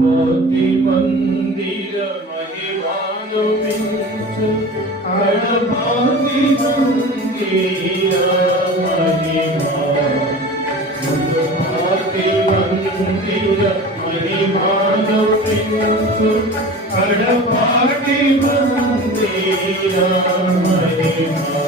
కోటి మందిర మహిమాను మించు కడపాటి మందిర మహిమా కోటి మందిర మహిమాను మించు కడపాటి మందిర మహిమా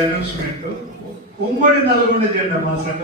అనౌన్స్మెంట్. ఉమ్మడి నల్గొండ జెండా మా సంఘ